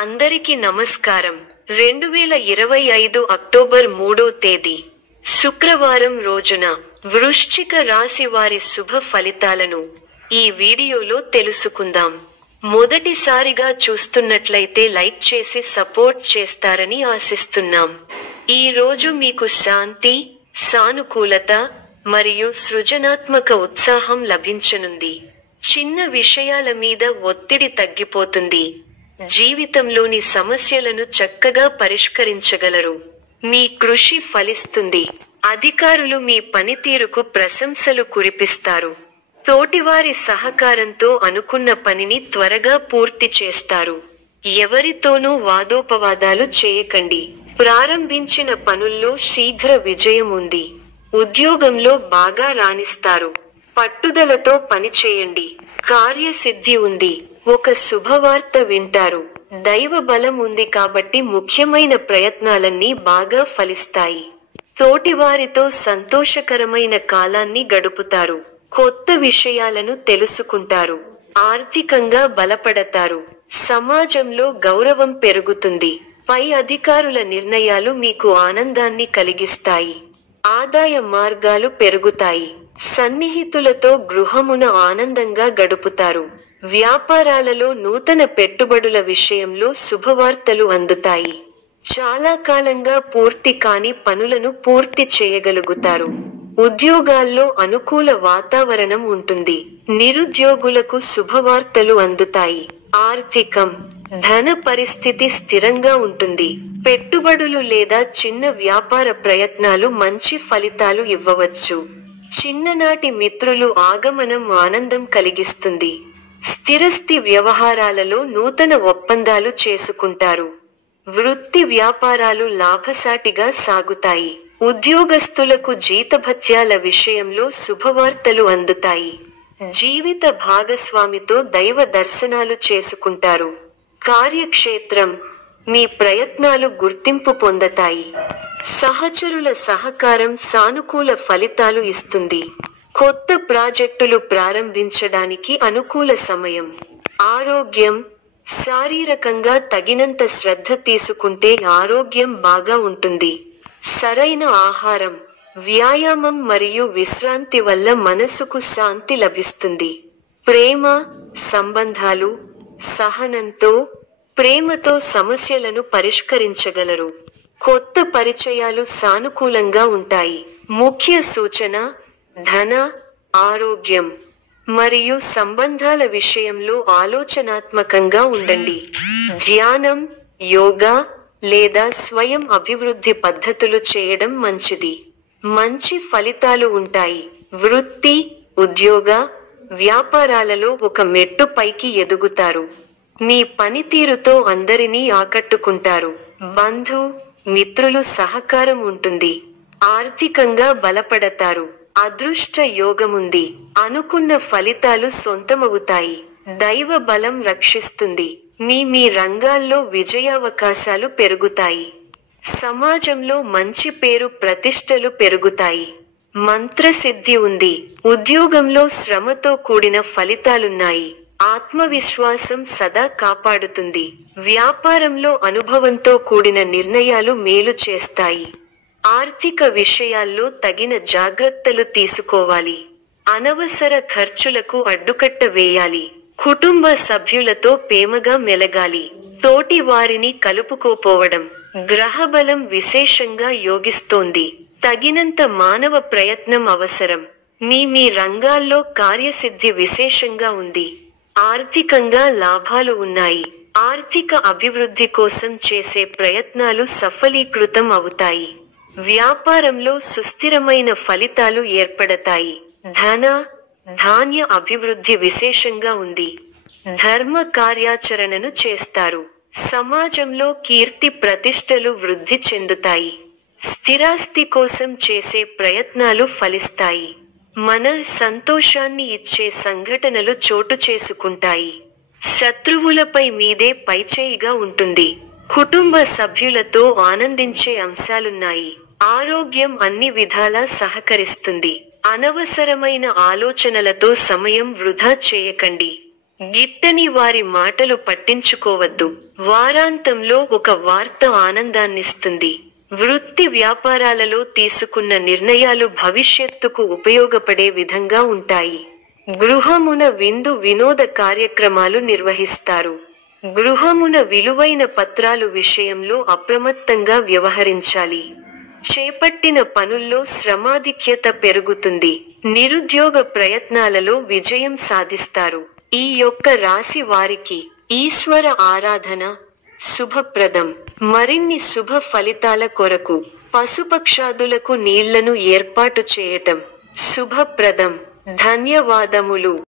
అందరికీ నమస్కారం. 2025 అక్టోబర్ 3వ తేదీ శుక్రవారం రోజున వృశ్చిక రాశి వారి శుభ ఫలితాలను ఈ వీడియోలో తెలుసుకుందాం. మొదటిసారిగా చూస్తున్నట్లయితే లైక్ చేసి సపోర్ట్ చేస్తారని ఆశిస్తున్నాం. ఈ రోజు మీకు శాంతి, సానుకూలత మరియు సృజనాత్మక ఉత్సాహం లభించనుంది. చిన్న విషయాల మీద ఒత్తిడి తగ్గిపోతుంది. జీవితంలోని సమస్యలను చక్కగా పరిష్కరించగలరు. మీ కృషి ఫలిస్తుంది. అధికారులు మీ పనితీరుకు ప్రశంసలు కురిపిస్తారు. తోటివారి సహకారంతో అనుకున్న పనిని త్వరగా పూర్తి చేస్తారు. ఎవరితోనూ వాదోపవాదాలు చేయకండి. ప్రారంభించిన పనుల్లో శీఘ్ర విజయం ఉంది. ఉద్యోగంలో బాగా రాణిస్తారు. పట్టుదలతో పనిచేయండి. కార్యసిద్ధి ఉంది. ఒక శుభవార్త వింటారు. దైవ బలం ఉంది కాబట్టి ముఖ్యమైన ప్రయత్నాలన్నీ బాగా ఫలిస్తాయి. తోటివారితో సంతోషకరమైన కాలాన్ని గడుపుతారు. కొత్త విషయాలను తెలుసుకుంటారు. ఆర్థికంగా బలపడతారు. సమాజంలో గౌరవం పెరుగుతుంది. పై అధికారుల నిర్ణయాలు మీకు ఆనందాన్ని కలిగిస్తాయి. ఆదాయ మార్గాలు పెరుగుతాయి. సన్నిహితులతో గృహమున ఆనందంగా గడుపుతారు. వ్యాపారాలలో నూతన పెట్టుబడుల విషయంలో శుభవార్తలు అందుతాయి. చాలా కాలంగా పూర్తి కాని పనులను పూర్తి చేయగలుగుతారు. ఉద్యోగాల్లో అనుకూల వాతావరణం ఉంటుంది. నిరుద్యోగులకు శుభవార్తలు అందుతాయి. ఆర్థికం, ధన పరిస్థితి స్థిరంగా ఉంటుంది. పెట్టుబడులు లేదా చిన్న వ్యాపార ప్రయత్నాలు మంచి ఫలితాలు ఇవ్వవచ్చు. చిన్ననాటి మిత్రులు ఆగమనం ఆనందం కలిగిస్తుంది. స్థిరస్థి వ్యవహారాలలో నూతన ఒప్పందాలు చేసుకుంటారు. వృత్తి వ్యాపారాలు లాభసాటిగా సాగుతాయి. ఉద్యోగస్తులకు జీతభత్యాల విషయంలో శుభవార్తలు అందుతాయి. జీవిత భాగస్వామితో దైవ దర్శనాలు చేసుకుంటారు. కార్యక్షేత్రం, మీ ప్రయత్నాలు గుర్తింపు పొందతాయి. సహచరుల సహకారం సానుకూల ఫలితాలు ఇస్తుంది. కొత్త ప్రాజెక్టులు ప్రారంభించడానికి అనుకూల సమయం. ఆరోగ్యం, శారీరకంగా తగినంత శ్రద్ధ తీసుకుంటే ఆరోగ్యం బాగా ఉంటుంది. సరైన ఆహారం, వ్యాయామం మరియు విశ్రాంతి వల్ల మనసుకు శాంతి లభిస్తుంది. ప్రేమ, సంబంధాలు, సహనంతో, ప్రేమతో సమస్యలను పరిష్కరించగలరు. కొత్త పరిచయాలు సానుకూలంగా ఉంటాయి. ముఖ్య సూచన: ధన, ఆరోగ్యం మరియు సంబంధాల విషయంలో ఆలోచనాత్మకంగా ఉండండి. ధ్యానం, యోగా లేదా స్వయం అభివృద్ధి పద్ధతులు చేయడం మంచిది. మంచి ఫలితాలు ఉంటాయి. వృత్తి, ఉద్యోగ, వ్యాపారాలలో ఒక మెట్టు పైకి ఎదుగుతారు. మీ పనితీరుతో అందరినీ ఆకట్టుకుంటారు. బంధు, మిత్రులు సహకారం ఉంటుంది. ఆర్థికంగా బలపడతారు. అదృష్ట యోగముంది. అనుకున్న ఫలితాలు సొంతమవుతాయి. దైవ బలం రక్షిస్తుంది. మీ రంగాల్లో విజయావకాశాలు పెరుగుతాయి. సమాజంలో మంచి పేరు ప్రతిష్టలు పెరుగుతాయి. మంత్రసిద్ధి ఉంది. ఉద్యోగంలో శ్రమతో కూడిన ఫలితాలున్నాయి. ఆత్మవిశ్వాసం సదా కాపాడుతుంది. వ్యాపారంలో అనుభవంతో కూడిన నిర్ణయాలు మేలు చేస్తాయి. ఆర్థిక విషయాల్లో తగిన జాగ్రత్తలు తీసుకోవాలి. అనవసర ఖర్చులకు అడ్డుకట్ట వేయాలి. కుటుంబ సభ్యులతో ప్రేమగా మెలగాలి. తోటి వారిని కలుపుకోపోవడం. గ్రహబలం విశేషంగా యోగిస్తోంది. తగినంత మానవ ప్రయత్నం అవసరం. మీ రంగాల్లో కార్యసిద్ధి విశేషంగా ఉంది. ఆర్థికంగా లాభాలు ఉన్నాయి. ఆర్థిక అభివృద్ధి కోసం చేసే ప్రయత్నాలు సఫలీకృతం అవుతాయి. వ్యాపారంలో సుస్థిరమైన ఫలితాలు ఏర్పడతాయి. ధన, ధాన్య అభివృద్ధి విశేషంగా ఉంది. ధర్మ కార్యాచరణను చేస్తారు. సమాజంలో కీర్తి ప్రతిష్టలు వృద్ధి చెందుతాయి. స్థిరాస్తి కోసం చేసే ప్రయత్నాలు ఫలిస్తాయి. మన సంతోషాన్ని ఇచ్చే సంఘటనలు చోటు చేసుకుంటాయి. శత్రువులపై మీదే పైచేయిగా ఉంటుంది. కుటుంబ సభ్యులతో ఆనందించే అంశాలున్నాయి. ఆరోగ్యం అన్ని విధాలా సహకరిస్తుంది. అనవసరమైన ఆలోచనలతో సమయం వృధా చేయకండి. గిట్టని వారి మాటలు పట్టించుకోవద్దు. వారాంతంలో ఒక వార్త ఆనందాన్నిస్తుంది. వృత్తి వ్యాపారాలలో తీసుకున్న నిర్ణయాలు భవిష్యత్తుకు ఉపయోగపడే విధంగా ఉంటాయి. గృహమున విందు వినోద కార్యక్రమాలు నిర్వహిస్తారు. గృహమున విలువైన పత్రాలు విషయంలో అప్రమత్తంగా వ్యవహరించాలి. చేపట్టిన పనుల్లో శ్రమాధిక్యత పెరుగుతుంది. నిరుద్యోగ ప్రయత్నాలలో విజయం సాధిస్తారు. ఈ యొక్క రాశి వారికి ఈశ్వర ఆరాధన శుభప్రదం. మరిన్ని శుభ ఫలితాల కొరకు పశుపక్షాదులకు నీళ్లను ఏర్పాటు చేయటం శుభప్రదం. ధన్యవాదములు.